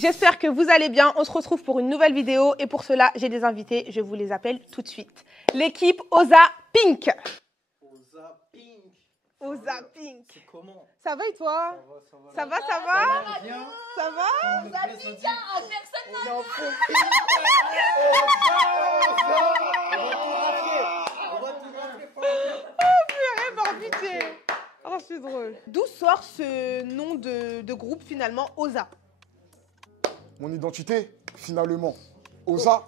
j'espère que vous allez bien. On se retrouve pour une nouvelle vidéo et pour cela, j'ai des invités. Je vous les appelle tout de suite. L'équipe Oza Pink. Oza Pink. Oza Pink. C'est comment? Ça va et toi? Ça va. Ça va? Bien. Ça va? Oza Pink, à personne On est en fond. On va tout rafler. Purée, morbidité. Oh, c'est drôle. D'où sort ce nom de groupe finalement, Oza? Mon identité, finalement. Oza.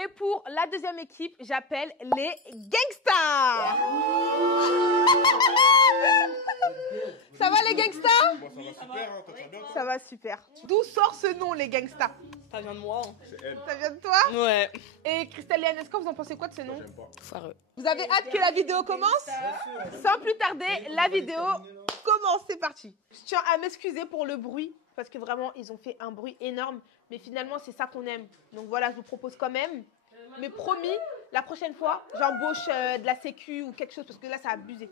Et pour la deuxième équipe, j'appelle les gangsters. Ça va les gangsters? Moi ça va super, hein, toi tu vas bien? Ça va super. D'où sort ce nom les gangsters? Ça vient de moi. C'est elle. Ça vient de toi? Ouais. Et Christelle Léane, est-ce que vous en pensez quoi de ce nom? J'aime pas. Foireux. Vous avez hâte que la vidéo commence? Sans plus tarder, la vidéo commence, c'est parti. Je tiens à m'excuser pour le bruit, parce que vraiment, ils ont fait un bruit énorme. Mais finalement, c'est ça qu'on aime. Donc voilà, je vous propose quand même. Mais promis, la prochaine fois, j'embauche de la sécu ou quelque chose, parce que là, ça a abusé.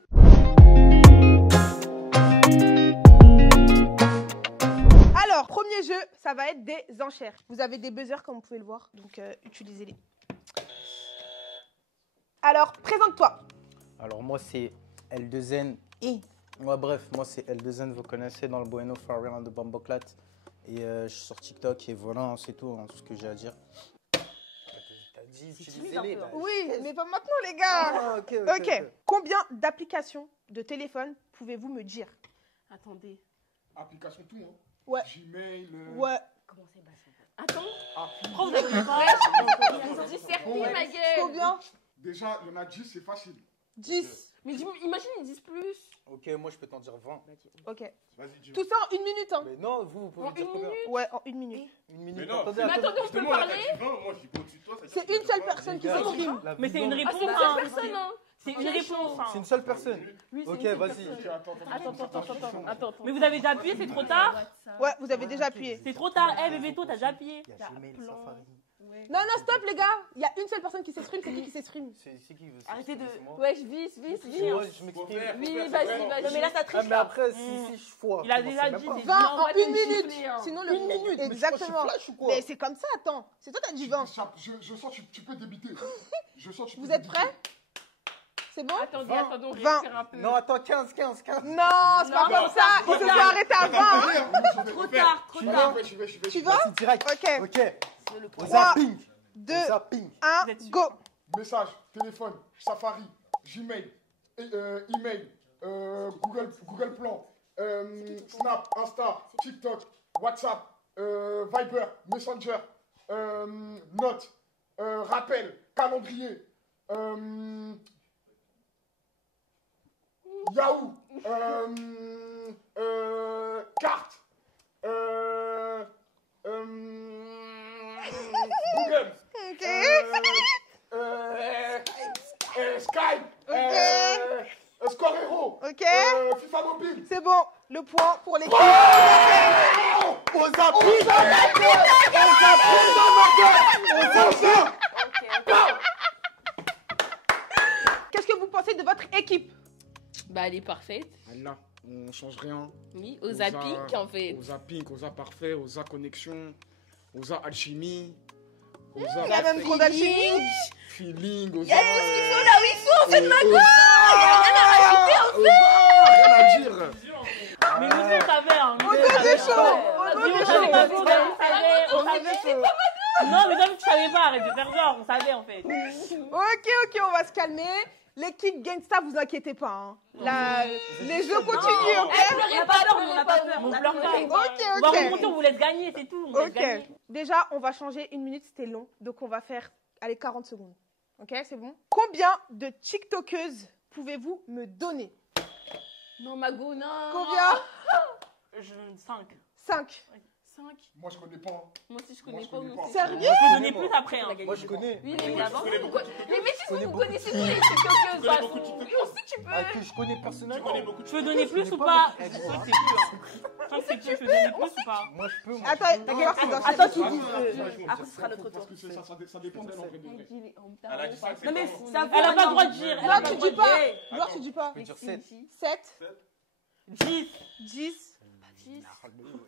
Alors, premier jeu, ça va être des enchères. Vous avez des buzzers, comme vous pouvez le voir, donc utilisez-les. Alors, présente-toi. Alors moi c'est L2N. Ouais bref, moi c'est L2N, vous connaissez dans le Bueno Farrian de Bamboclat. Et je suis sur TikTok et voilà, hein, c'est tout, hein, tout ce que j'ai à dire. T'as dit, utilisez-les. Bah, Oui, mais pas maintenant, les gars. Ah, ok. Ok. Combien d'applications de téléphone pouvez-vous me dire? Attendez. Application tout, hein. Ouais. Gmail. Ouais. Comment c'est basse? Attends. Appli. Pourquoi vous avez pas? disserté, Ouais. ma gueule. Combien? Déjà, il y en a 10, c'est facile. 10. Mais imagine, ils disent plus. Ok, moi je peux t'en dire 20. Ok. Vas-y, dis. Tout ça en une minute, hein? Mais non, vous pouvez En dire une combien? Ouais, en une minute. Une minute. Mais non, attendez, mais attendez, on peut Justement, là, parler. t'as dit 20, moi je dis pas au-dessus de toi. ça C'est dit que une seule pas. personne qui Les gars, s'exprime. la Mais c'est une vidéo- réponse. C'est une hein. seule personne, hein. C'est une réponse. C'est une seule personne. Oui, c'est Ok, une seule vas-y. personne. Ok, attends. Attends. Mais vous avez déjà appuyé, c'est trop tard. Ouais, vous avez déjà appuyé. C'est trop tard. Eh, bébé, toi, t'as déjà appuyé. Il y a Gmail, Safari. Non, non, stop, les gars. Il y a une seule personne qui s'exprime, c'est qui s'exprime? C'est qui veut Arrêtez de. c'est moi. Ouais, je vis. Ouais, je Faut m'exprime. faire, faut Oui, faire, vas-y, c'est vas-y. vrai. Mais là, ça Ah, triche. mais là. après, si je fois. Il a comment déjà c'est même dit, pas. c'est 20 en envoie une tes minute. giflets, hein. Sinon, le. Une minute. Exactement. Mais flash ou quoi? Mais c'est comme ça, attends. C'est toi, t'as dit 20. Je sens que tu peux débiter. Je sens que tu peux Vous êtes débiter. prêts? C'est bon? Attendez, 20. attendons, 20. respire un peu. Non, attends, 15. Non, c'est pas Non, comme ça. Il se faut arrêter à 20. hein. Trop tard, trop tard. Je vais. Tu vas? C'est direct. Ok. Ok. Trois, Oza Pink. 2, Oza Pink. 1, Vous êtes sûr? go. Message, téléphone, Safari, Gmail, email, Google Plan, Snap, Insta, TikTok, WhatsApp, Viber, Messenger, Note, Rappel, Calendrier, Yahoo, Carte, Google. Ok. Skype, Scorero, Ok. FIFA Mobile. C'est bon. Le point pour l'équipe. Oza Pink. Qu'est-ce que vous pensez de votre équipe? Bah, elle est parfaite. Là, on change rien. Oui, au zapping, en fait. Oza Pink, Oza Parfait, Oza Connexion, Oza Alchimie, Il y Oza a même trop d'alchimie. Feeling, Oza. Il y a tout ce qu'il faut là où ils sont, faites ma gueule. Rien à dire. Mais nous, on savait, hein. Nous, Oza, c'est chaud. on savait pas, on savait. Non, mais toi, tu savais pas, arrête de faire genre, on savait, en fait. Ok, on va se calmer. L'équipe Gangsta, vous inquiétez pas. Hein. Les jeux continuent, ok? On n'a pas peur, on n'a pas peur. On pleure pas. On va remonter, on vous laisse gagner, c'est tout. On vous laisse Ok. gagner. Déjà, on va changer une minute, c'était long. Donc, on va faire, allez, 40 secondes. Ok, c'est bon? Combien de TikTokeuses pouvez-vous me donner? Non, Mago, non. Combien? 5. 5. 5. Moi, je connais pas. Moi aussi, je Moi, connais je pas. connais non pas. plus. Sérieux? Je peux donner plus après. Hein. Moi je connais. Oui, Moi, mais je avant. connais beaucoup de Mais TikTokers. si vous beaucoup. connaissez tous les TikTokers, connais beaucoup de Lui TikTokers. aussi tu peux. Ah, que je connais Tu personnellement. connais beaucoup de Je peux donner plus ou connais pas? pas. Je sais que c'est plus. Je pense que c'est plus. Je peux donner plus ou pas? Moi je peux. moi, Attends, je peux. t'inquiète, c'est dans Attends, chaque- tu dis. Moi, Après, ce sera notre tour. Parce que ça dépend d'elle en vrai de vrai. Elle a dit 5, c'est Non, mais bon. ça elle a pas le droit de dire. Elle a Non, pas tu le droit dis de pas. dire. Genre, tu dis pas. Je peux dire 7. 7, 10. 10.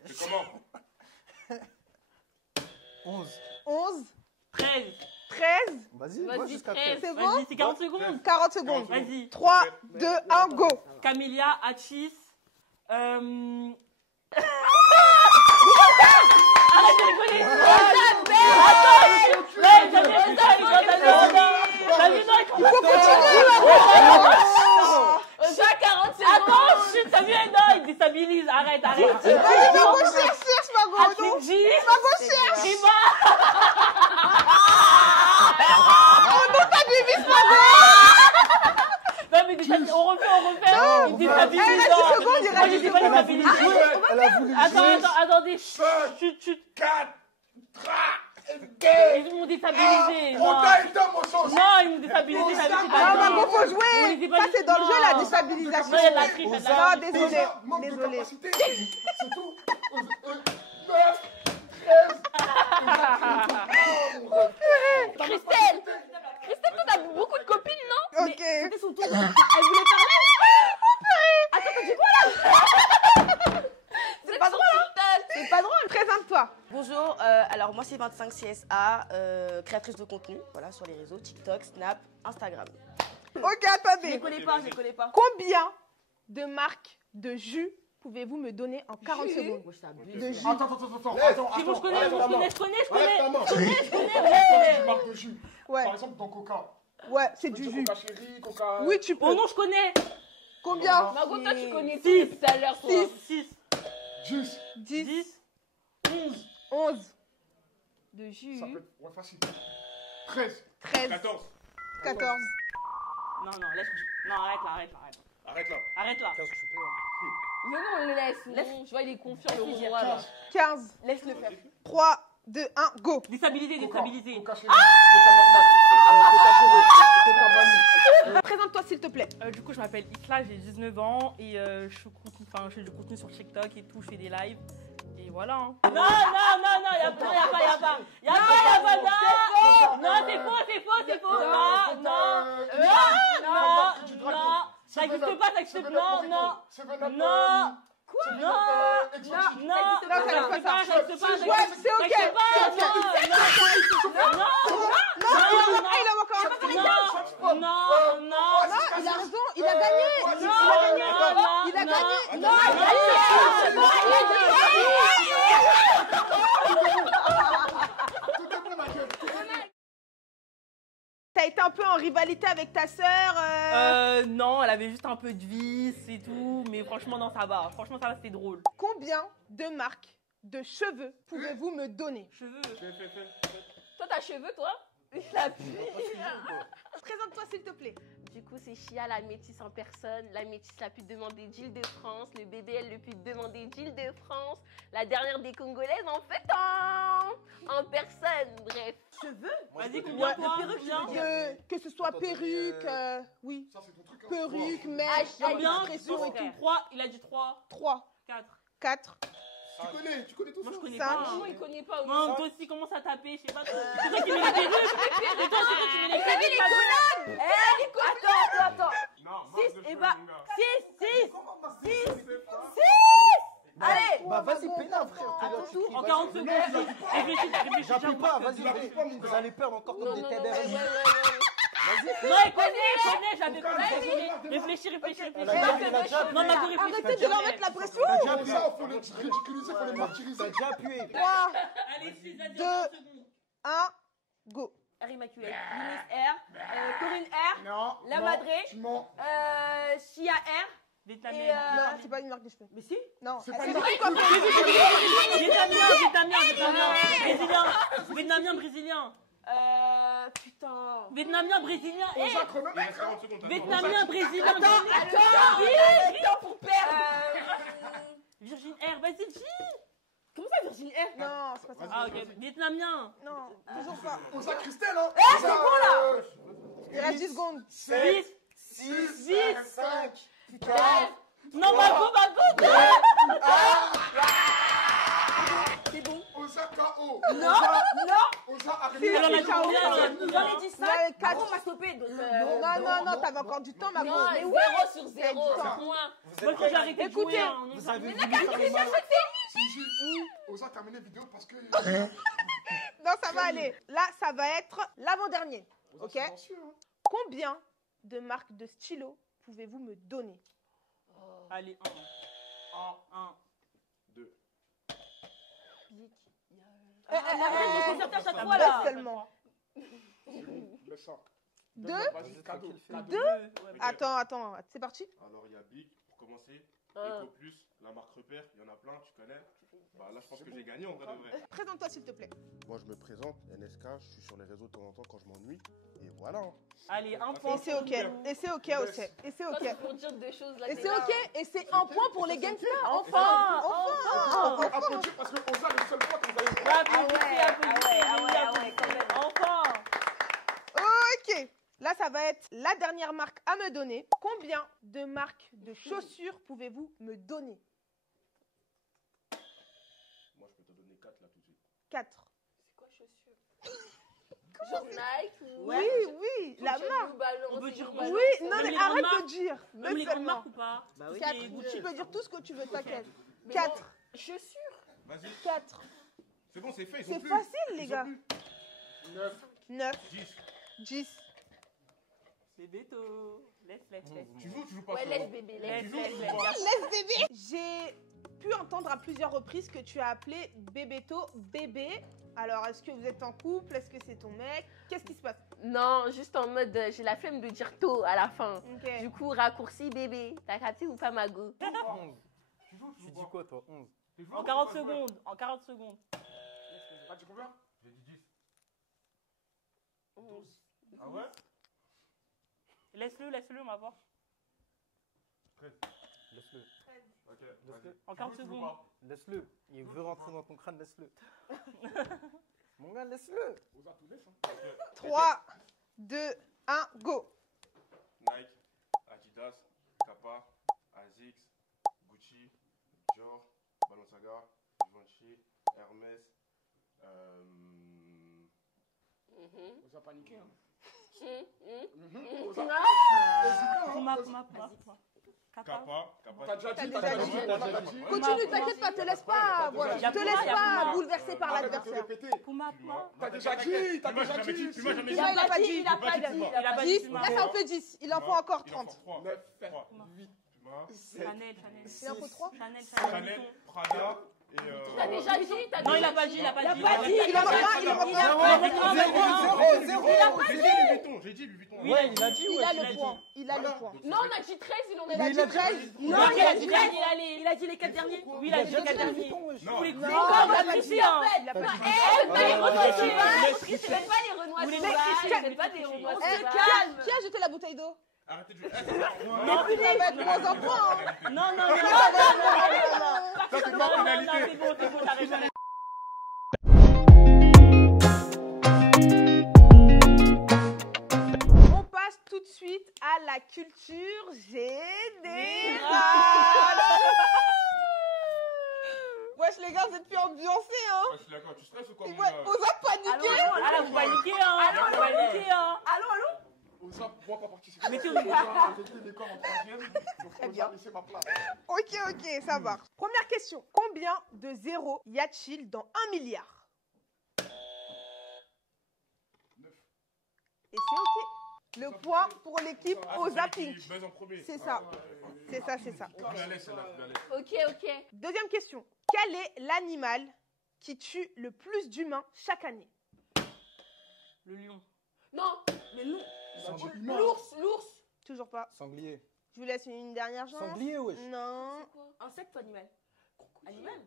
C'est comment? 11. 11, 13. 13. Vas-y, Vas-y, va jusqu'à 13. 13. C'est bon? Vas-y, c'est 40 secondes. 40 secondes. Vas-y. 3, 2, 1, go. Camélia, Achis. Arrête de rigoler. Il faut continuer, Osa, 40 secondes. Attends, chut, t'as vu, non, il déstabilise. Arrête. Vas-y, Mago, cherche, Mago. Non. Atrinji. Mago, cherche. Riba. On n'a pas de vis, Mago. Non, mais on refait. Il déstabilise. Il reste 10 secondes, il Moi, reste je 10 dis pas secondes. déstabiliser. Elle a voulu Attendez. Chut. 4, 3, 2, Ils m'ont déstabilisé. on Non, t'a été mon sauce. ils m'ont déstabilisé. Ça veut dire que c'est Non, pas Mago, bien. faut jouer. Ça, c'est dans le jeu, la déstabilisation. Non, il y a de la triche. Non, désolé. Manque de Désolé. capacité. C'est tout. 9, 13. Christelle, toi, t'as beaucoup de copines, non? Ok. C'était son tour. Elle voulait parler. Attends, t'as dit quoi là? C'est pas drôle, hein? C'est pas drôle. Présente-toi. Bonjour, alors moi c'est 25 CSA, créatrice de contenu, voilà, sur les réseaux, TikTok, Snap, Instagram. Ok, Je attendez. les connais pas. Combien de marques de jus pouvez-vous me donner en 40 secondes? Moi je t'abuse. De jus. Attends. C'est bon, je connais. Enlève ta main. Tu marques de jus. Ouais, Par exemple, dans Coca. ouais, c'est Tu peux du dire jus. Coca chéri, Coca. Oui, tu peux. Oh non, je connais. Combien? Margot, toi, tu connais Six. tout tout à l'heure, toi. 6. 10, 10, 10. 11. 11, De jus. Ça peut être ouais, facile. 13, 13, 14. 14. Non, laisse. Non, arrête là. Arrête là. Venez, on le laisse. Je vois, il est confiant, le roi, là. 15, Laisse-le faire. 3, 2, 1, go. Déstabiliser. Coca chéri, Coca normal. Coca chéri, Coca vanille. Présente-toi, s'il te plaît. Du coup, je m'appelle Isla, j'ai 19 ans et je fais du contenu sur TikTok et tout, je fais des lives. Et voilà. Hein. Non, y'a pas. Non, c'est faux. Non. Ça n'existe pas, non. Quoi? Non. Ouais, c'est ok. Il a encore. Non, il a raison. Il a gagné. Il a gagné. Non, T'as été un peu en rivalité avec ta sœur. Non, elle avait juste un peu de vis et tout, mais franchement, non, ça va. Franchement, ça va, c'était drôle. Combien de marques de cheveux pouvez-vous me donner? Cheveux. Toi, t'as cheveux, toi? La pue. Présente-toi, s'il te plaît. Du coup, c'est Chia, la métisse en personne, la métisse la plus demandée d'Île-de-France, le BBL le plus demandé d'Île-de-France, la dernière des Congolaises en fait en personne, bref. Cheveux? Vas-y, combien toi? Que ce soit perruque, oui. Ça, c'est ton truc. Perruque, mèche, Combien? expression et tout. 3, il a dit 3. 3, 4. 4, Tu connais tout ça. Moi, je connais Cinq. pas. Comment il connaît pas aussi? Non, toi aussi, commence à taper, je sais pas. C'est toi qui mets les perruques. C'est toi qui mets les perruques. Attends. Non, 6, et bah, 6. Allez. Bah vas-y, pénal, frère. En 40 secondes. Réfléchis. J'appuie pas, vas-y. Vous allez perdre encore comme des TDR. Non, il connaît, j'avais compris. Réfléchis. Non, Margot, réfléchis. Arrêtez de leur mettre la pression. Comme ça, faut les ridiculiser, faut les martyriser. T'as déjà appuyé. 3, Allez, 6, vas-y, 2, 40 secondes. 1, go. R Immaculée, Eunice R, Corinne R, Non. La Madré, Tu mens. Chia R, Vietnamien. Non, c'est pas une marque de cheveux. mais si. Non, C'est pas c'est une marque. Vietnamien, brésilien. Putain. Vietnamien, brésilien. On s'en chronomètre. Vietnamien, brésilien. Attends pour perdre. Virgin Air, vas-y, Virgin. Comment ça, Virginie R? Non, c'est pas ça. Ah, ok. Vietnamien. Non, toujours pas. On s'en Christelle, hein. c'est bon, là. Il reste 10 secondes. 8. 6, 5, 4. Non, Margot. C'est bon. Osa KO. Non. Osa Elle en a Armée. dit combien? Elle en a dit combien? J'en ai dit 5. Ouais, quatre. Après, on m'a stoppé. Donc, Non, t'avais encore du temps, Margot. Non, Mais 0 ouais. sur 0. Point. Moi, j'ai arrêté de jouer. Écoutez, Hein, Vous avez voulu Osa terminé vidéo parce que. Non, ça va aller. Là, ça va être l'avant-dernier. Vous êtes Ok. silencieux, hein. Combien de marques de stylo pouvez-vous me donner? Allez, 1. 2. À chaque fois, Deux là. seulement. C'est bon, laisse ça. Deux. Vas-y, cadeau. Tranquille, Cadeau. Attends, c'est parti. Alors, il y a Big pour commencer. Ah. Eco Plus, la marque Repère, il y en a plein, tu connais. Bah là, je pense que j'ai gagné en vrai de vrai. Présente-toi, s'il te plaît. Moi, je me présente, NSK, je suis sur les réseaux de temps en temps quand je m'ennuie. Et voilà. Allez, un point. Et c'est ok. Et c'est ok aussi. Et c'est Toi, ok. c'est pour dire deux choses là. Et t'es c'est là. ok. Et c'est un point pour les gangsters. Enfin. On peut applaudir parce que Oza, le seul point que vous avez. Applaudissez, quand même. Enfin. Ok. Là, ça va être la dernière marque à me donner. Combien de marques de chaussures pouvez-vous me donner? Moi, je peux te donner 4 là tout de suite. 4. C'est quoi chaussures? Genre Nike ou. Oui, la Gucci, marque. New Balance, On peut dire New quoi? Balance. Oui, non Même mais les arrête grandes de dire. Même Deux les grandes seulement. marques ou pas? oui. 4. Et Gucci. Tu peux dire tout ce que tu veux, t'inquiète. Mais 4. bon, chaussures. Vas-y, 4. c'est bon, c'est fait. Ils ont C'est plus. facile, les Ils ont gars. plus. 9. 9. 10. 10. C'est Beto. Laisse. Tu joues ou tu joues pas Ouais, sur laisse moi bébé, Laisse, laisse. Tu joues ou tu laisse, joues pas Laisse bébé. J'ai pu entendre à plusieurs reprises que tu as appelé Bébéto bébé. Alors, est-ce que vous êtes en couple? Est-ce que c'est ton mec? Qu'est-ce qui se passe? Non, juste en mode, j'ai la flemme de dire tôt à la fin. Ok. Du coup, raccourci bébé. T'as capté ou pas, Mago? 11. Tu joues ou tu Tu joues dis pas quoi, toi? 11. Tu joues En ou 40 tu joues pas secondes. En 40 secondes. Ah, tu combien? J'ai dit 10. Ah ouais Laisse-le, on va voir. 13. Laisse-le. Ok, Laisse-le. vas-y. En Tu 40 joues ou tu joues secondes. pas Laisse-le. Il veut rentrer dans ton crâne, laisse-le. Mon gars, laisse-le. Oza, tout laisse. Hein. Ok. 3, 2, 1, go. Nike, Adidas, Kappa, Asics, Gucci, Dior, Balenciaga, Givenchy, Hermès, Oza, paniqué. Hein. Non. Oza. Puma. Kappa. T'as déjà dit, T'as t'as déjà déjà dit. dit. Voilà, t'as dit. Continue, t'inquiète pas, te laisse pas. Voilà, Y a te Puma, laisse y a pas Puma. bouleverser par Arrête de te l'adversaire. répéter. Puma. T'as déjà dit, t'as déjà dit. Puma, jamais Il a pas dit. Il a pas dit 10. Puma. Là, ça en fait 10. Il en faut encore 30. 3. 9, 3. 8, Puma, Chanel. Il en faut 3. Chanel. Chanel, Prada et T'as déjà dit, Non, il a pas dit. Il en faut 1, il en faut 1. J'ai dit Louis Vuitton, j'ai dit Louis Vuitton. Ouais, il a dit, Il ouais. a le point. Il a le point. Non, on a dit 13, il en a Il a dit dit 13. Non, Non, il a dit 13. Il a dit les 4 derniers. Oui, il a dit les 4 derniers. Non, Non, il a on pas va dit. tricher, hein. Il a pas dit. C'est même pas les Renois Vous sauvages, les c'est pas des Renois Eh, sauvages. qui a jeté la bouteille d'eau? arrêtez de jouer. Non, Il va mettre moins un point. Hein. non. Ça, c'est pas pénalité. C'est bon, t'arrêtes. On passe tout de suite à la culture générale. Wesh les gars, vous êtes plus ambiancés hein. Ouais, je suis d'accord, tu stresses ou quoi, Et mon ouais, gars? on a paniqué. Ah là, vous paniquez, hein. Vous paniquez, hein. Oza, pourquoi pas participer? Mettez- Oza a arrêté l'école en 3e. Donc Très Oza bien. a laissé ma place. Ok, ça marche. Première question. Combien de zéros y a-t-il dans 1 milliard? 9. Et c'est ok. Le point pour l'équipe Ah, au c'est celui zapping. qui buzz en premier. C'est ça. C'est ça, c'est ça. Tu la laisses, celle-là, tu la laisses. Ok. Deuxième question. Quel est l'animal qui tue le plus d'humains chaque année? Le lion. Non, Mais non. l'ours. Toujours pas. Sanglier. Je vous laisse une dernière chance. Sanglier, wesh. Non. Insecte ou animal? Animal.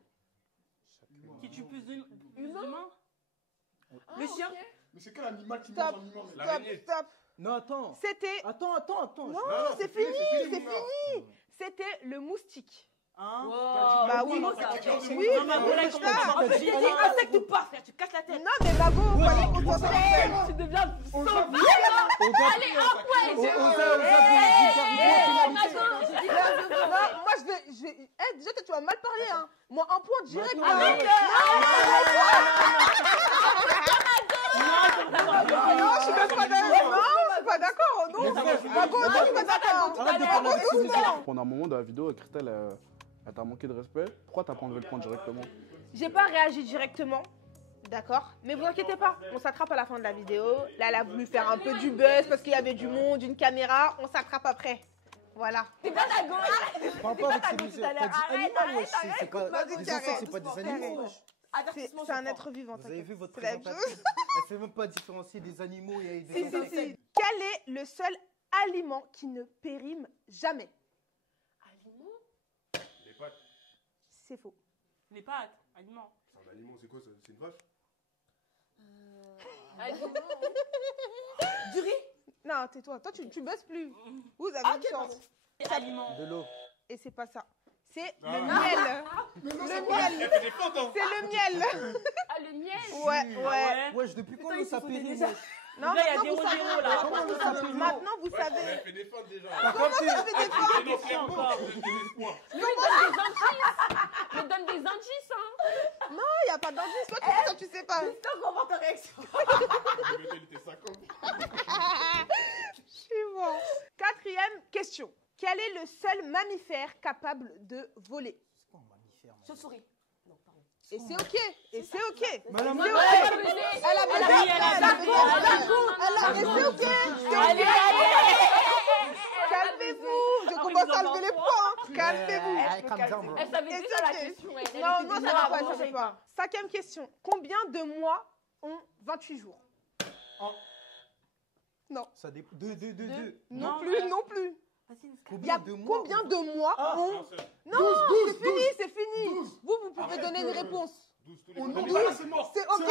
Qui tue plus d'humains? Ah, Le chien. ok. Mais c'est quel animal qui Stop. mange un humain? mais- L'araignée. Stop. Non, attends. C'était... Attends. Non, Non, c'est fini, fini, c'est mon gars. fini. C'était le moustique. Hein? Bah oui. Non, t'as dit un Oui, Non, mais mais après, c'est comment ça. tu J'ai dit insecte ou pas, frère, tu casses la tête. Non, mais Mago, fallait qu'on soit sincère. Tu deviens Oza, Allez, un point. Non, moi je vais... Eh, déjà, tu vas mal parler, hein. Moi, un point direct. Non, hein. Non, je suis même pas d'accord. Non, je suis pas d'accord. Non, Mago, non, je suis pas d'accord. Arrête de parler avec ces Doucement. Pendant un moment de la vidéo, Christelle, elle t'a manqué de respect. Pourquoi t'as pas enlevé le point directement? J'ai pas réagi directement. D'accord? Mais vous inquiétez pas, on s'attrape à la fin de la vidéo. Là, elle a voulu faire un peu du buzz parce qu'il y avait du monde, une caméra. On s'attrape après. Voilà. C'est pas ta go. Parle pas avec ces musées. T'as dit animal, wesh. C'est pas Vas-y, des Karen. insectes, c'est pas des animaux, wesh. C'est un être vivant. Vous avez vu votre C'est la même présentatrice? Elle fait même pas différencier des animaux et des insectes. Si. Quel est le seul aliment qui ne périme jamais? Aliment? Les pâtes. C'est faux. Les pâtes, aliments. C'est un aliment, c'est quoi ça? C'est une vache? Aliment. Du riz? Non, tais-toi. Toi, tu bosses plus. Vous avez Ah, une ok, chance. Aliments. De l'eau. Et c'est pas ça. C'est Ah. le miel. Le miel. Elle fait des fautes, hein. C'est le miel. Ah, le miel. Ouais. Wesh, depuis quand Putain, ça il se périme, foutait wesh? Non, Là, il y a maintenant, vous 0-0 savez. là. Comment ça périme? Maintenant, vous Ouais, savez. elle fait des fautes déjà. T'as capté? Ça fait des fois. Et non, clairement, encore. c'est des espoirs. Mais donne des indices. Mais donne des indices, hein. Non, il n'y a pas d'indice. Toi, tu sais pas. J'espère qu'on va voir ta réaction. Le métal était 50. Je suis mort. Quatrième question. Quel est le seul mammifère capable de voler? C'est quoi un mammifère, moi? Chauve-souris. Non, pardon. Et c'est ok. Et c'est ok. Madame, C'est Non, ok. elle a buzzé. Elle a buzzé. elle a buzzé. Et c'est ok. Allez, Calmez-vous. Je commence à lever les points. Calmez-vous. Hey, calm down, bro. Elle savait Et déjà c'est la ok. question. Elle Non, était non, ça déjà va pas, avancée. ça va pas. Cinquième question. Combien de mois ont 28 jours? Ça dépend. Deux. Non Non, plus, non plus. Vas-y, Niska. Il y a combien de mois ont... Non, c'est Non, c'est fini. Vous pouvez Arrête, donner une réponse. 12 tous les Oh jours. non, Mais mais là, là, c'est mort. C'est ok.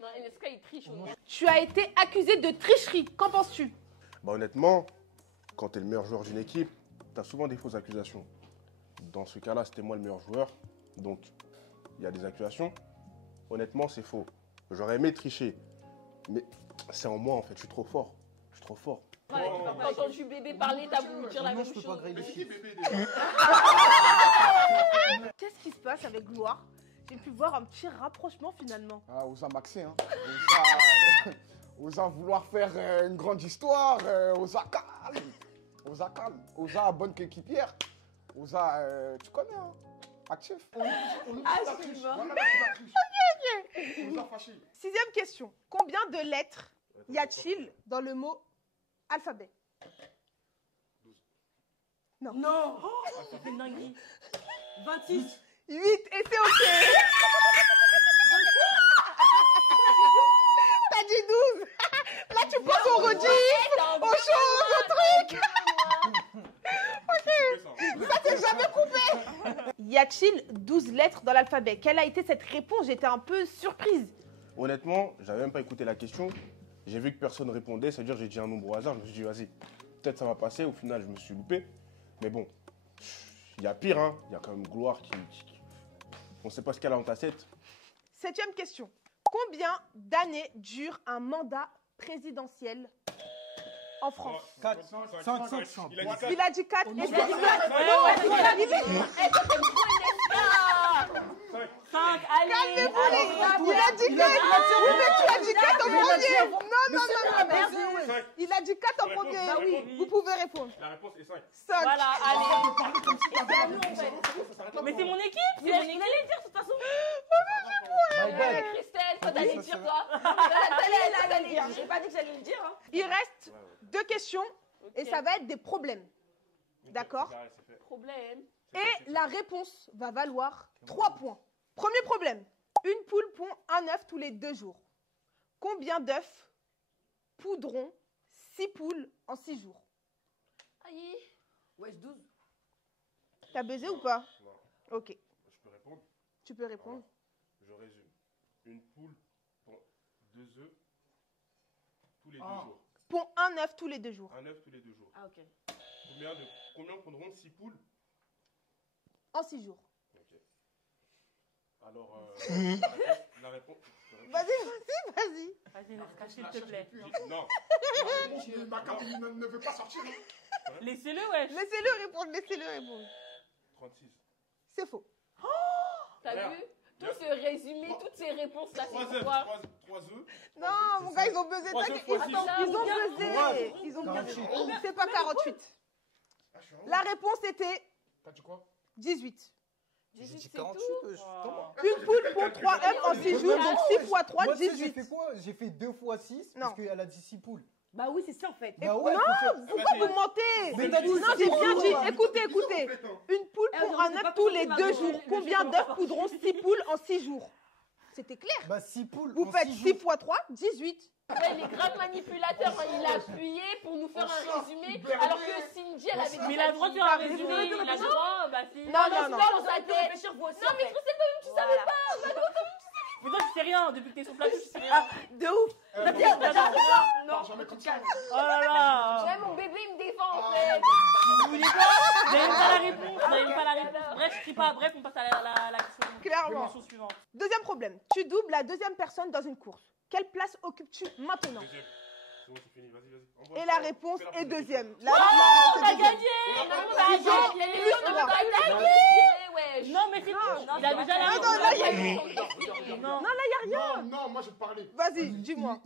Non, Niska, il triche. Tu as été accusé de tricherie. Qu'en penses-tu? Bah honnêtement, quand t'es le meilleur joueur d'une équipe, t'as souvent des fausses accusations. Dans ce cas-là, c'était moi le meilleur joueur, donc il y a des accusations. Honnêtement, c'est faux. J'aurais aimé tricher, mais c'est en moi en fait, je suis trop fort. Je suis trop fort. T'as entendu bébé parler, t'as voulu dire la Moi, même je peux pas chose. grailler Mais les c'est qui chiffres. bébé déjà? Qu'est-ce qui se passe avec Gloire? J'ai pu voir un petit rapprochement finalement. Ah, osa maxé, hein. Osa vouloir faire une grande histoire. Osa calme. Osa calme. Osa bonne qu'équipière. Osa, tu connais, hein. Actif. Ah, je suis mort. Osa fâché. Sixième question. Combien de lettres y a-t-il dans le mot alphabet? Non. C'est une dinguerie. 26. 8 et c'est ok. T'as dit 12. Là, tu penses au rediff, aux choses, aux trucs. Ça, t'es jamais coupé. Y a-t-il 12 lettres dans l'alphabet? Quelle a été cette réponse? J'étais un peu surprise. Honnêtement, j'avais même pas écouté la question. J'ai vu que personne répondait, c'est-à-dire j'ai dit un nombre au hasard. Je me suis dit, vas-y, peut-être ça va passer. Au final, je me suis loupé. Mais bon, il y a pire, hein. Il y a quand même Gloire qui... On sait pas ce qu'elle a dans ta tête. Septième question. Combien d'années dure un mandat présidentiel en France? 4, 5, 5, 5. Il a dit 4. Il a dit 4 et c'est Ouais, il 5, allez. Calmez-vous, les gars. Il a dit 4. Oui, mais tu as dit 4 en premier. Non. 5. Il a dit 4 en Réponse, premier. la Bah oui, réponse. vous pouvez répondre. La réponse est 5. 5. Voilà, allez. C'est à nous, en fait. Mais c'est mon équipe. C'est mon équipe. allait dire, de toute façon. My bad. Christelle, toi, t'allais dire, toi. T'allais le dire. J'ai pas dit que j'allais le dire. Hein. Il reste 2 questions et ça va être des problèmes. D'accord? Problème. Et la réponse va valoir 3 points. Premier problème. Une poule pond un œuf tous les 2 jours. Combien d'œufs poudront 6 poules en 6 jours? Aïe. Wesh, 12. T'as baisé ou pas? Non. Ok, Je peux répondre? tu peux répondre. Je résume. Une poule pond 2 œufs tous les 2 jours. Pond un œuf tous les 2 jours. Un œuf tous les 2 jours. Ah, ok. Combien pondront 6 poules? En 6 jours. Ok. Alors, la réponse. Vas-y. Vas-y, Niska, s'il te plaît. Non. Ma carte ne veut pas sortir. Hein. Laissez-le, wesh. Laissez-le répondre. 36. C'est faux. T'as Regarde. vu? Tout ce résumé, toutes ces réponses-là, 3 c'est œufs. pour toi. 3 œufs. Attends, ils ont buzzé. Troisième Ils fois, ont buzzé. Ils ont buzzé. C'est pas 48. La réponse était T'as dit quoi? 18. J'ai dit 48. Comment? Une poule pour 3 œufs en 6 jours, donc 6 fois 3, Moi, tu sais, j'ai 18. fait quoi? J'ai fait 2 fois 6 parce qu'elle a dit 6 poules. Bah oui, c'est ça en fait. Bah ouais, Non, pourquoi vous mentez? Mais t'as dit Non, j'ai bien dit. Écoutez. Une poule pour un œuf tous les 2 jours. Combien d'œufs poudront 6 poules en 6 jours? C'était clair. Bah 6 poules. Vous faites 6 fois 3, 18. Ouais, il est grave manipulateur, hein. Il a appuyé pour nous faire un résumé, alors que Cindy, elle avait dit. Mais il a le droit de faire un résumé, il a le droit, bah si. Non. Dans sa tête. Réfléchir vous aussi. Non, mais je sais pas, tu savais pas. Mais toi, tu sais rien, depuis que t'es sur plateau, tu sais rien. De ouf. Non, jamais comme ça. Oh là là. Ouais, mon bébé, il me défend en fait. Vous voulez quoi? Vous n'avez pas la réponse, vous n'avez pas la réponse. Bref, je crie pas, bref, on passe à la question. Clairement. Question suivante. Deuxième problème. Tu doubles la deuxième personne dans une course. Quelle place occupes-tu maintenant? Deuxième. C'est bon, c'est fini, vas-y, vas-y. Et la réponse est deuxième. On a gagné! Ouais. Non, mais c'est tout. Il a déjà la Non, réponse. là, il y a Non. Non, là, il n'y a rien. Non, moi, je parlais. Vas-y, dis-moi.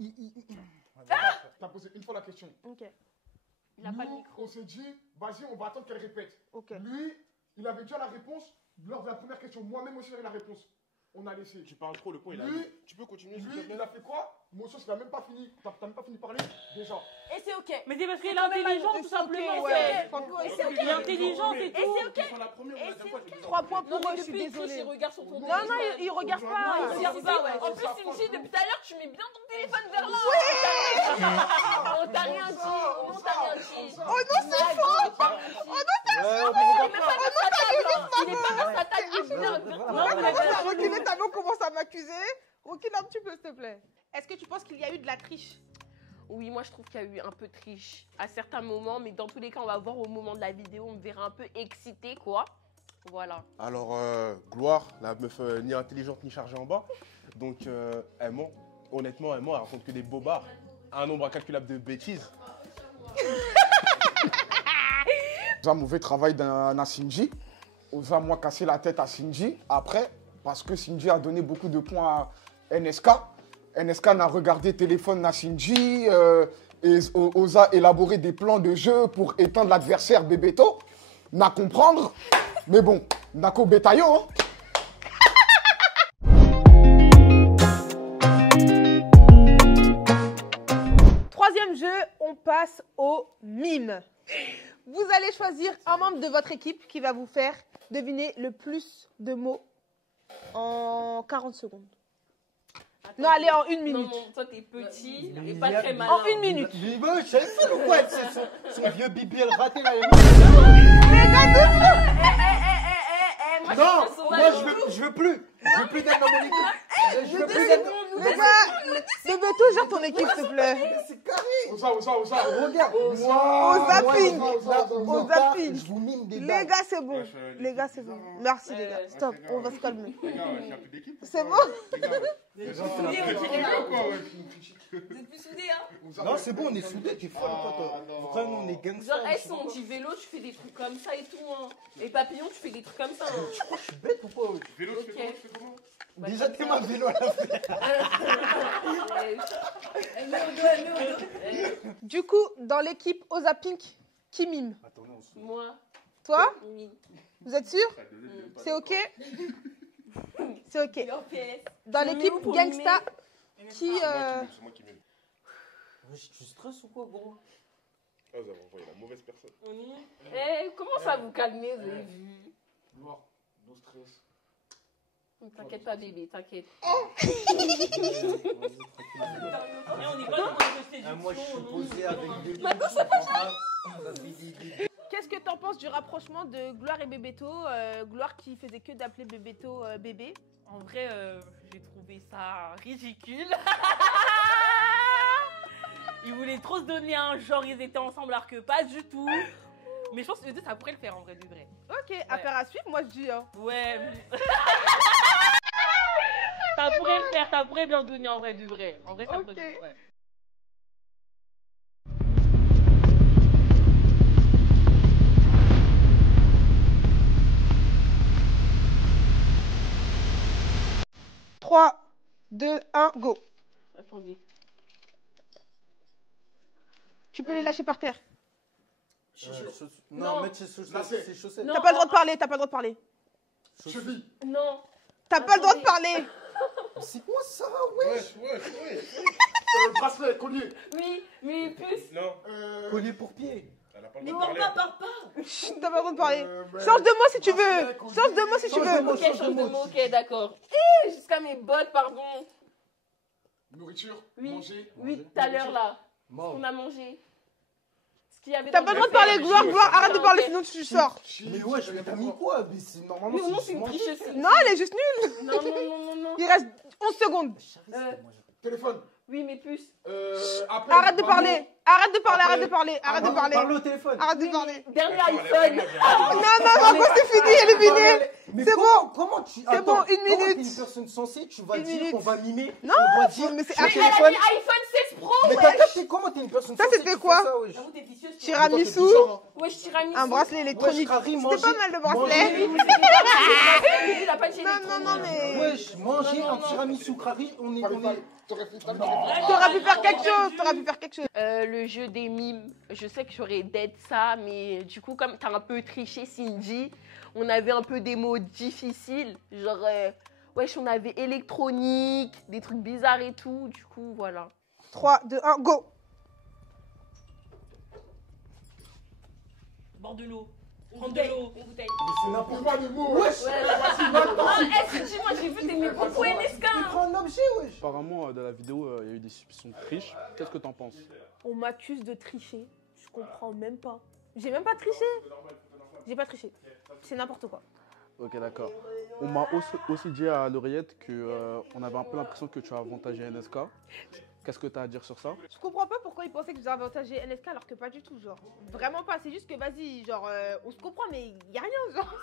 T'as posé une fois la question. Ok. Il a pas de Nous, micro. on s'est dit, vas-y, on va attendre qu'elle répète. Ok. Lui, il avait déjà la réponse lors de la première question. Moi-même aussi, j'avais la réponse. On a laissé. Tu parles trop, le point il a Lui, dit. Tu peux continuer, s'il te Lui, plaît? il a fait quoi? Mon sauce, il a même pas fini. T'as même pas fini de parler déjà. Et c'est ok. Mais c'est parce qu'il est intelligent, tout simplement. Ouais. Il est intelligent, c'est Et tout. c'est ok. Sur la première ou la deuxième fois, je vais 3 points pour eux, je suis Depuis, il triche, désolée. il regarde sur ton Non, téléphone. il regarde pas. Non, il regarde pas, ouais. En plus, Cindy, depuis tout à l'heure, tu mets bien ton téléphone vers là. Oui. On t'a rien dit. On t'a rien dit. Oh non, c'est faux. Il est pas dans sa table. Il est bien. Commence à reculer, ta main commence à m'accuser. Recule un petit peu, s'il te plaît. Est-ce que tu penses qu'il y a eu de la triche? Oui, moi je trouve qu'il y a eu un peu de triche à certains moments, mais dans tous les cas, on va voir au moment de la vidéo, on me verra un peu excité, quoi. Voilà. Alors, Gloire, la meuf ni intelligente ni chargée en bas. Donc, elle ment. Honnêtement, elle raconte que des bobards. Un nombre incalculable de bêtises. On a mauvais travail d'un Cindy. On a moi cassé la tête à Cindy. Après, parce que Cindy a donné beaucoup de points à NSK. NSK n'a regardé téléphone à Cindy et osa élaborer des plans de jeu pour éteindre l'adversaire Bébéto. N'a comprendre. Mais bon, Nako Betayo. Hein. Troisième jeu, on passe au mime. Vous allez choisir un membre de votre équipe qui va vous faire deviner le plus de mots en 40 secondes. Non, allez, en 1 minute. Non, toi t'es petit et pas très malin. En 1 minute. Mais moi, je savais pas quoi, c'est son vieux BBL raté là. Non, moi je veux plus. Je veux plus d'être dans mon équipe. Je veux plus d'être dans... Les gars, Bébéto, gère ton équipe, s'il te plaît. C'est carré. Osa. Regarde. Au zapping. Au Au zapping. Je vous mime des Les dagues. gars, c'est bon. Les gars, c'est bon. Merci, les gars. Stop, on va se calmer. Les gars, il n'y a plus d'équipe. C'est bon? Vous êtes plus soudés, hein? Non, c'est bon, on est soudés, t'es folle quoi, toi. Vraiment, on est gangsters. Genre, si on dit vélo, tu fais des trucs comme ça et tout, hein. Et papillon, tu fais des trucs comme ça, hein. Tu crois que je suis bête ou quoi? Vélo, tu fais Ok. comment? Déjà, t'es ma vélo à la fin. Du coup, dans l'équipe Osa Pink, qui mime? Moi. Toi? Oui. Vous êtes sûr? C'est ok? C'est ok. Dans l'équipe Gangsta, qui... C'est moi qui mime. Tu stresses ou quoi, gros? Ah, vous avez envoyé la mauvaise personne. Eh, comment ça vous calmer, vous avez vu? Gloire, no stress. T'inquiète pas, bébé, t'inquiète. Et on est pas dans le Moi, je suis posé avec des... Qu'est-ce que t'en penses du rapprochement de Gloire et Bébéto? Gloire qui faisait que d'appeler Bébéto bébé. En vrai, j'ai trouvé ça ridicule. Ils voulaient trop se donner un genre, ils étaient ensemble alors que pas du tout. Mais je pense que les deux, ça pourrait le faire en vrai du vrai. Ok, affaire à suivre, moi je dis. Hein. Ouais. Ça pourrait le faire, ça pourrait bien donner en vrai du vrai. En vrai, ça pourrait le faire, ouais. « 3, 2, 1, go !» Attendez. Tu peux les lâcher par terre. Non, mettre ses chaussettes. Non. T'as pas le droit de parler, t'as pas le droit de parler. Cheville. Non. T'as pas le droit de parler. C'est quoi ça? Wesh. Bracelet, collier. Oui, mais plus. Non. Collier pour pied. Elle a pas le Mais droit de parle parler. pas, parle pas. Chut, t'as pas le droit de parler. mais- Change de mot si tu veux. Bracelet, collier. Change de mot si tu veux. Ok, change de mot, ok, d'accord. Jusqu'à mes bottes, pardon. Nourriture. Oui, Manger. oui, tout à l'heure là. Ce Mort. qu'on a mangé. Ce qu'il y avait T'as dans pas le le droit de parler, buffet. gloire, arrête de parler Ok. sinon tu sors. Mais wesh, mais t'as mis quoi? Mais c'est normalement. Mais non, c'est c'est une manger. triche aussi. Non, elle est juste nulle. Non. Il reste 11 secondes. Téléphone. Oui, mais plus. Appel. Arrête de Maman. parler. Arrête de parler, Après- arrête de parler, arrête de parler. Parle au téléphone. Arrête de parler. Dernier iPhone. Non, c'est fini, éliminé. Mais C'est comment tu. C'est bon, une Comment t'es minute. une personne sensée, tu vas Une dire minute. qu'on va mimer. Non, on doit dire. mais c'est sur Mais un elle a téléphone. dit iPhone 16 Pro, Mais ouais. t'as capté comment t'es une personne Ça, sensée? c'était tu fais quoi ça, wesh. J'avoue, t'es vicieuse. Tiramisu, Ouais, je tire un bracelet électronique. Wesh, Harry, C'était manger- pas mal de bracelets. Il a pas de Non, mais. Wesh, manger un tiramisu Crary, on est. T'aurais fait T'aurais pu faire quelque chose, Le jeu des mimes, je sais que j'aurais dead ça, mais du coup, comme t'as un peu triché, Cindy, on avait un peu des mots difficiles. Genre, wesh, on avait électronique, des trucs bizarres et tout. Du coup, voilà. 3, 2, 1, go. Bord de l'eau. Prendre de l'eau. Une bouteille. C'est n'importe pas de mots. Wesh, Cindy, moi j'ai vu tes mimes beaucoup il NSK. prend un objet, wesh. Apparemment, dans la vidéo, il y a eu des suspicions de triche. Qu'est-ce que t'en penses? On m'accuse de tricher. Je comprends même pas. J'ai même pas triché. J'ai pas triché. C'est n'importe quoi. Ok, d'accord. On m'a aussi dit à l'oreillette qu'on avait un peu l'impression que tu as avantagé NSK. Qu'est-ce que tu as à dire sur ça? Je comprends pas pourquoi ils pensaient que j'ai avantagé NSK alors que pas du tout, genre. Vraiment pas, c'est juste que vas-y, genre, on se comprend, mais y a rien, genre.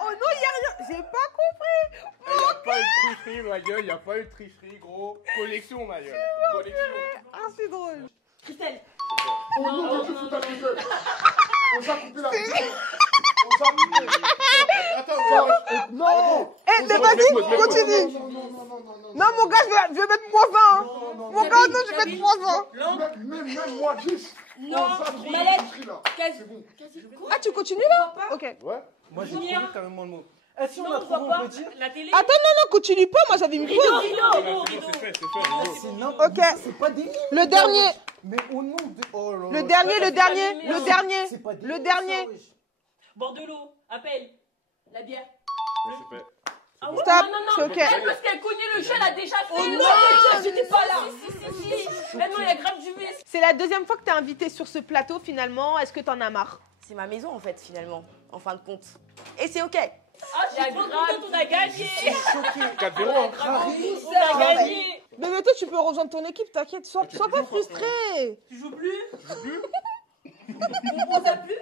Oh non, y a rien, j'ai pas compris. Il n'y a pas eu de tricherie, ma gueule. Il n'y a pas eu de tricherie, gros. Collection, ma gueule. Collection. Ah, c'est drôle. Christelle. Au nom de Dieu, foutage de gueule. On s'est coupé la vidéo. On s'est coupé. Attends, Non. Eh, mais vas-y, continue. Non, mon gars, je vais mettre moins 20. Hein. Mon gars, non, je vais mettre moins 20. Langue. Même moi, 10. Non. On s'est trop Mallette. tricherie, là. Quasi. C'est bon. Ah, tu continues là? Ok. Ouais. Moi, j'ai Lumière. trouvé carrément le mot. Eh, si on Non, a on voit trouvé, on pas. peut dire. La télé. Attends, non, continue pas, moi j'avais une pause. Rideau. C'est fait, c'est fait. C'est n'importe Ok. quoi. C'est pas des lignes. Le dernier, Mais au nom de. Oh là là. le dernier, le dernier, C'est pas des le lignes, dernier. ça, wesh. Bord de l'eau. Appel. La bière. C'est fait. Ah ouais. Stop, Non, c'est ok. elle, parce qu'elle connaît le jeu, elle a déjà fait. Oh non, j'étais pas là. Si. Elle, non, il y a grave du vice. C'est la deuxième fois que t'es invité sur ce plateau finalement. Est-ce que t'en as marre? C'est ma maison en fait, finalement, en fin de compte. Et c'est ok. Ah, je suis trop contente, on a gagné. 4-0, hein. On a gagné. Mais toi, tu peux rejoindre ton équipe, t'inquiète. Sois pas frustré. Tu joues plus? On t'a plus?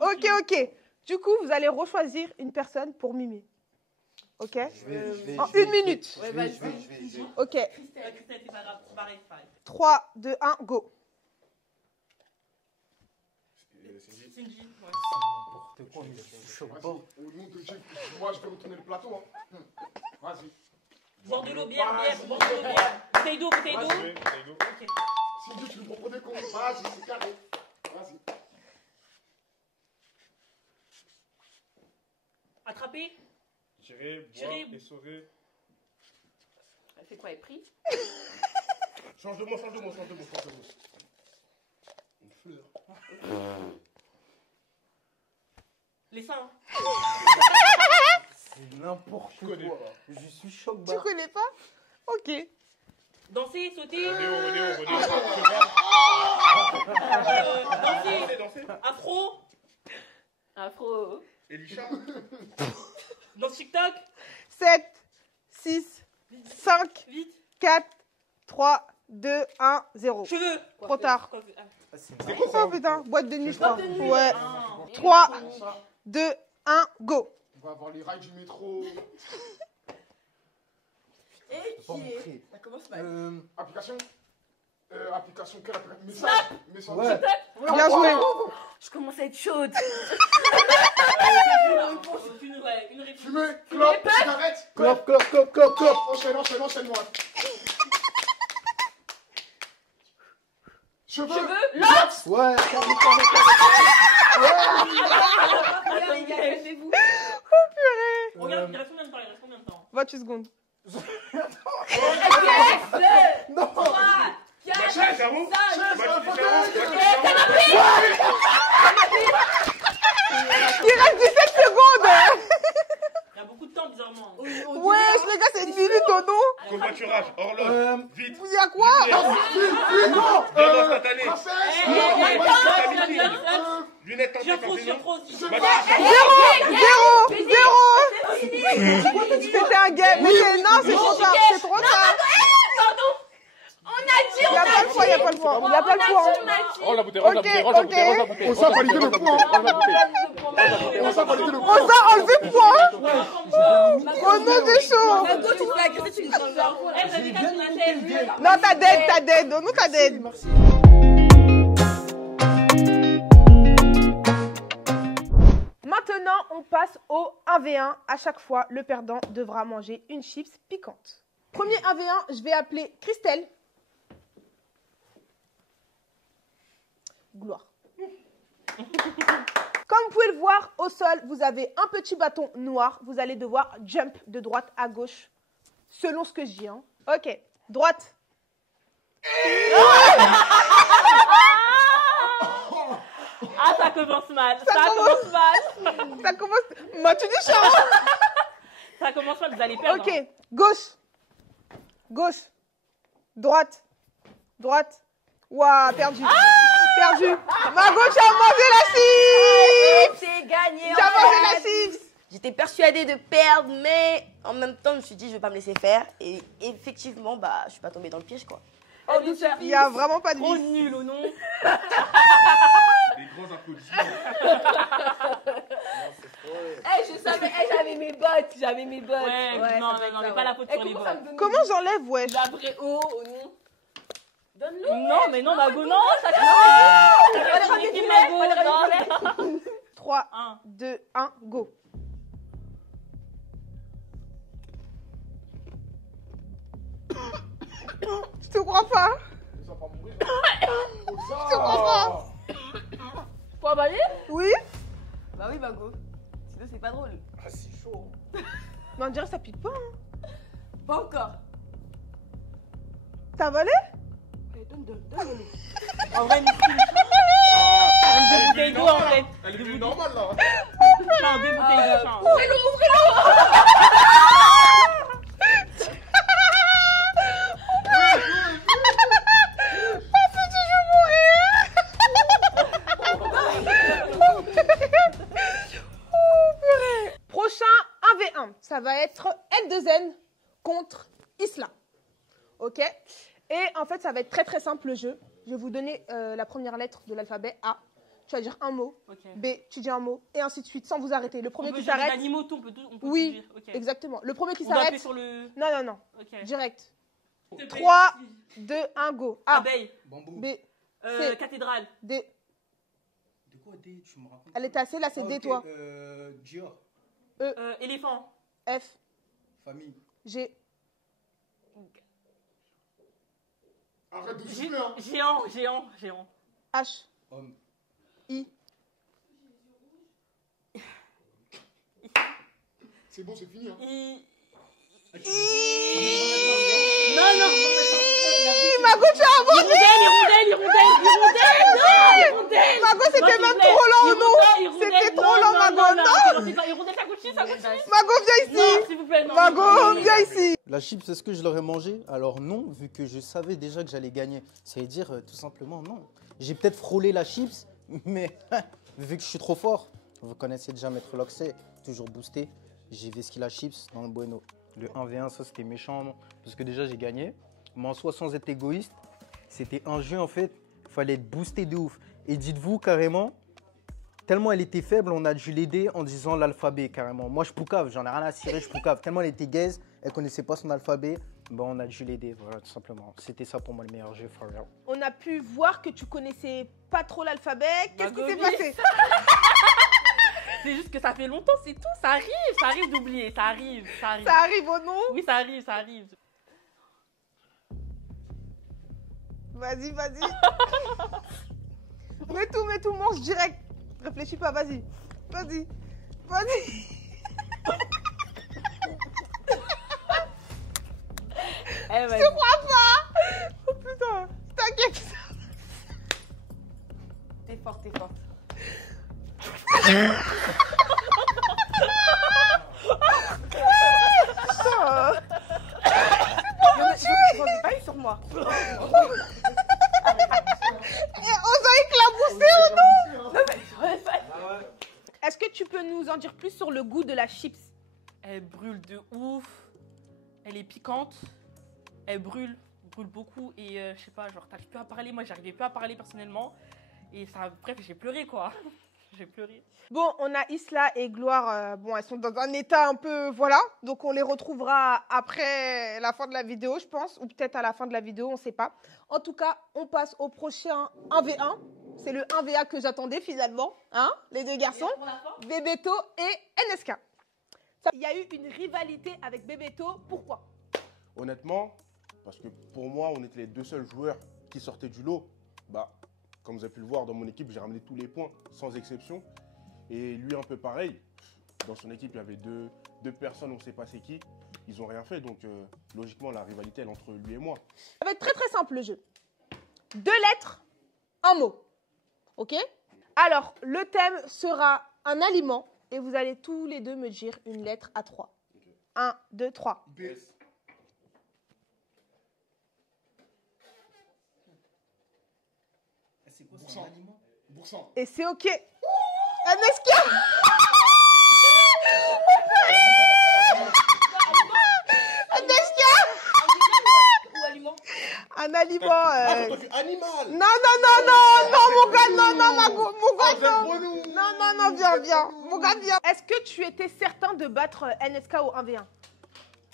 Ok. Du coup, vous allez rechoisir une personne pour mimer. Ok? Je vais, En je vais, une minute. je vais, je vais. Ok. Christelle, c'est pas grave. Pareil, pareil. 3, 2, 1, go. Cindy. Ouais. N'importe quoi, mais je suis chaud. Vas-y, Bon. au nom de Dieu, moi je vais retourner le plateau. Hein. Vas-y. Bord de l'eau, bière, bière. Bord de l'eau, bière. Bouteille d'eau, bouteille d'eau. Vas-y, vas-y, go. Ok. Si Dieu, tu nous proposais qu'on. Vas-y, c'est carré. Vas-y. Attraper. Tirer, Tirer. boire, essorer. Elle fait quoi, elle prie? Change de mot, change de mot, change de mot, change de mot. Une fleur. Les seins. C'est n'importe Je connais quoi. pas. Je suis choc Tu connais pas? Ok. Danser, sauter. Rodéo. Danser. Danser. Afro. Afro. Elisha. Dans TikTok. 7, 6, 5, Vite. 4, 3, 2, 1, 0. Cheveux. Trop tard. Coiffure. Ah. C'est quoi Oh ça? putain, boîte de nuit, je crois. Boîte de nuit. Ouais. Ah. 3, 2, 1, go. On va avoir les rails du métro. Pas montrer. Ça commence Application. Application, quelle application? Message. Ouais. Bien joué. Je commence à être chaude. Une réponse. Fumer, clope, Fumée, cigarette. Clop. Enchaîne, moi. Cheveux. Locks. Ouais, Calmez-vous. Regarde, il reste combien de temps? Il reste combien de temps? 28 secondes. Non. 3, 4, 5, J'avoue. Il reste 17 secondes. Il y a beaucoup de temps, bizarrement. Ouais, les gars, c'est une minute au nom. Covoiturage, horloge, vite. Il y a quoi? Viande instantanée. Princesse. Lunettes J'en teintées par trop. Zénon. Zéro. C'était un game. Mais non, c'est trop tard. C'est trop tard. On a dit, Il n'y a pas le choix, il n'y a pas le choix. Il n'y a pas le choix. Oh la bouteille, Ok, ok. On s'est validé le point. On s'est validé le On point. a enlevé point. Au nom des choses. Mago, tu fais agresser, tu me donnes l'info. Eh, vous avez qu'à sur la tête. Non, t'as dead. Nous, t'as dead. Maintenant, on passe au 1v1. À chaque fois, le perdant devra manger une chips piquante. Premier 1v1, je vais appeler Christelle. Gloire. Comme vous pouvez le voir, au sol, vous avez un petit bâton noir. Vous allez devoir jump de droite à gauche, selon ce que je dis. Hein. Ok, droite. Ah, ça commence mal. Ça commence mal. Ça commence... M'as-tu dit chat? Ça commence mal, vous allez perdre. Ok, gauche. Gauche. Droite. Droite. Ouah, perdu. Perdu. Mago, tu as mangé la cible. C'est gagné. Tu as mangé la cible. J'étais persuadée de perdre, mais en même temps, je me suis dit, je vais pas me laisser faire. Et effectivement, bah, je suis pas tombée dans le piège, quoi. Oh, Il n'y a vraiment pas de trop vie. nul au nom. Des grands applaudissements. Je savais, j'avais mes bottes. Ouais, non, mais pas la faute sur les bottes. Comment j'enlève, wesh? D'après haut, au nom. Donne-le. Non, mais non, Mago, non, ça Mago. 3, Un. 2, 1, go. Je te crois pas. Ça va pas mourir. Je te crois pas. Faut avaler? Oui? Bah oui, Mago. Sinon, c'est pas drôle. Ah, c'est chaud. Mais on dirait que ça pique pas. Hein. Pas encore. T'as avalé? En vrai, deux bouteilles d'eau, en fait. Elle est devenue normale là. Enfin, deux bouteilles d'eau. enfin. Prochain 1v1, ça va être L2N contre Isla. Ok? Et en fait, ça va être très très simple le jeu. Je vais vous donner la première lettre de l'alphabet A. Tu vas dire un mot. Ok. B, tu dis un mot. Et ainsi de suite, sans vous arrêter. Le premier On peut qui gérer s'arrête. d'animaux, tout, on peut tout Oui, dire. Ok. exactement. Le premier qui On doit appuyer s'arrête. sur le... Non, non, non. Ok. Direct. 3, 2, 1, go. A, Abeille. Bambou. B, C, Cathédrale. D. De quoi D? Tu me racontes? Elle était assez là, c'est Ah, D, ok, toi. Dior. Éléphant. F, Famille. G, Arrête de souffler, hein. Géant. H, Homme. I. C'est bon, c'est fini, hein. Non. Mago, tu as inventé. Hirondelle. Mago, c'était même trop lent, non? C'était trop lent, Mago. Non. Hirondelle, ça continue. Mago, viens Non, ici. s'il vous plaît, non. Mago, viens ici. La chips, est-ce que je l'aurais mangé? Alors non, vu que je savais déjà que j'allais gagner. Ça veut dire tout simplement non. J'ai peut-être frôlé la chips, mais vu que je suis trop fort, vous connaissez déjà Maître Loxé, toujours boosté, j'ai vesqué la chips dans le bueno. Le 1v1, ça c'était méchant, non, parce que déjà j'ai gagné. Mais en soi, sans être égoïste, c'était un jeu en fait, il fallait être boosté de ouf. Et dites-vous carrément, tellement elle était faible, on a dû l'aider en disant l'alphabet carrément. Moi je poucave, j'en ai rien à cirer, je poucave. Tellement elle était gaze, elle connaissait pas son alphabet, bon on a dû l'aider, voilà tout simplement. C'était ça pour moi le meilleur jeu for real. On a pu voir que tu connaissais pas trop l'alphabet. Qu'est-ce qui s'est passé? C'est juste que ça fait longtemps, c'est tout. Ça arrive d'oublier, ça arrive. Ça arrive au nom? Oui, ça arrive. Vas-y, vas-y. Mets tout, mange direct. Réfléchis pas, vas-y. Vas-y. Vas-y. Eh, Je te crois pas. Oh putain. T'inquiète. T'es forte, t'es forte. Putain. J'en ai pas eu sur moi. On a éclaboussé ou non? Est-ce que tu peux nous en dire plus sur le goût de la chips? Elle brûle de ouf. Elle est piquante. Elle brûle beaucoup. Et je sais pas, genre, t'arrives plus à parler. Moi, j'arrivais plus à parler personnellement. Et ça, bref, j'ai pleuré, quoi. J'ai pleuré. Bon, on a Isla et Gloire. Bon, elles sont dans un état un peu... Voilà. Donc, on les retrouvera après la fin de la vidéo, je pense. Ou peut-être à la fin de la vidéo, on ne sait pas. En tout cas, on passe au prochain 1v1. C'est le 1v1 que j'attendais finalement. Hein, les deux garçons. Bebeto et NSK. Il y a eu une rivalité avec Bebeto. Pourquoi? Honnêtement, parce que pour moi, on était les deux seuls joueurs qui sortaient du lot. Bah, comme vous avez pu le voir dans mon équipe, j'ai ramené tous les points, sans exception. Et lui, un peu pareil. Dans son équipe, il y avait deux personnes, on ne sait pas c'est qui. Ils n'ont rien fait, donc logiquement, la rivalité, elle est entre lui et moi. Ça va être très très simple le jeu. 2 lettres, un mot. Ok? Alors, le thème sera un aliment et vous allez tous les deux me dire une lettre à 3. 1, 2, 3. C'est quoi, c'est un aliment? Boursan. Et c'est ok. NSK. NSK. Ou aliment? Un aliment. Ah, toi, tu animal. Non, mon gars, mon gars, non, viens. Mon gars, viens. Est-ce que tu étais certain de battre NSK au 1v1?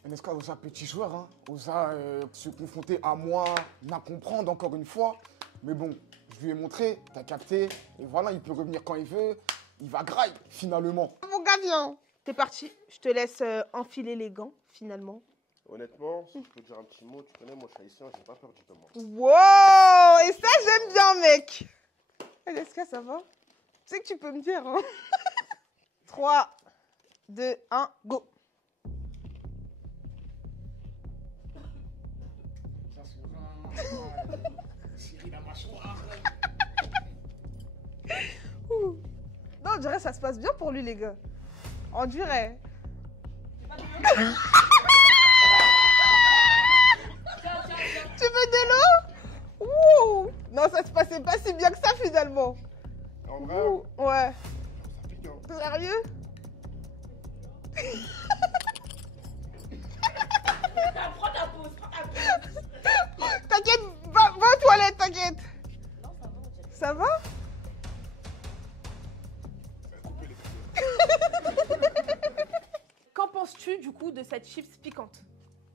NSK osa petit joueur, hein. Osa se confronter à moi, m'a comprendre encore une fois. Mais bon, je lui ai montré, t'as capté. Et voilà, il peut revenir quand il veut. Il va graille, finalement. Mon gars, viens. T'es parti. Je te laisse enfiler les gants, finalement. Honnêtement, si je peux dire un petit mot, tu connais, moi je suis haïtien, j'ai pas peur du comment. Wow. Et ça, j'aime bien, mec. NSK, ça va? Tu sais que tu peux me dire, hein. 3, 2, 1, go. Cyril la mâchoire. Non, on dirait que ça se passe bien pour lui, les gars. On dirait. Tu veux de l'eau? Ouh. Non, ça se passait pas si bien que ça, finalement. En vrai, Ouh. Ouais. ça pique, hein. Sérieux? Prends ta pause. T'inquiète, va aux toilettes, t'inquiète. Non, ça va, on dirait. Ça va? Qu'en penses-tu du coup de cette chips piquante?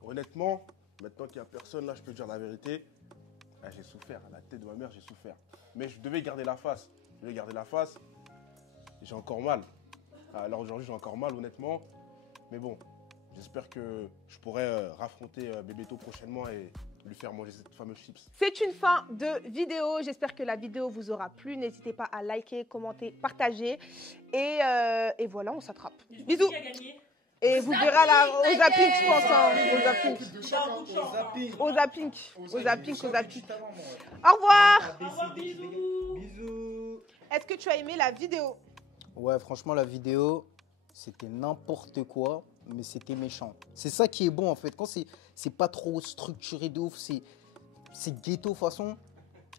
Honnêtement, maintenant qu'il n'y a personne là, je peux dire la vérité. Ah, j'ai souffert, à la tête de ma mère, j'ai souffert. Mais je devais garder la face. J'ai encore mal. Alors aujourd'hui, j'ai encore mal, honnêtement. Mais bon, j'espère que je pourrai raffronter Bebeto prochainement et lui faire manger cette fameuse chips. C'est une fin de vidéo. J'espère que la vidéo vous aura plu. N'hésitez pas à liker, commenter, partager. Et voilà, on s'attrape. Bisous. Qui a gagné? Et vous verrez au zapping, je pense. Hein, au zapping. Au zapping. Au revoir. Bisous. Est-ce que tu as aimé la vidéo? Ouais, franchement, la vidéo, c'était n'importe quoi, mais c'était méchant. C'est ça qui est bon, en fait. Quand c'est pas trop structuré de ouf, c'est ghetto façon.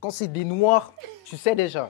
Quand c'est des noirs, tu sais déjà.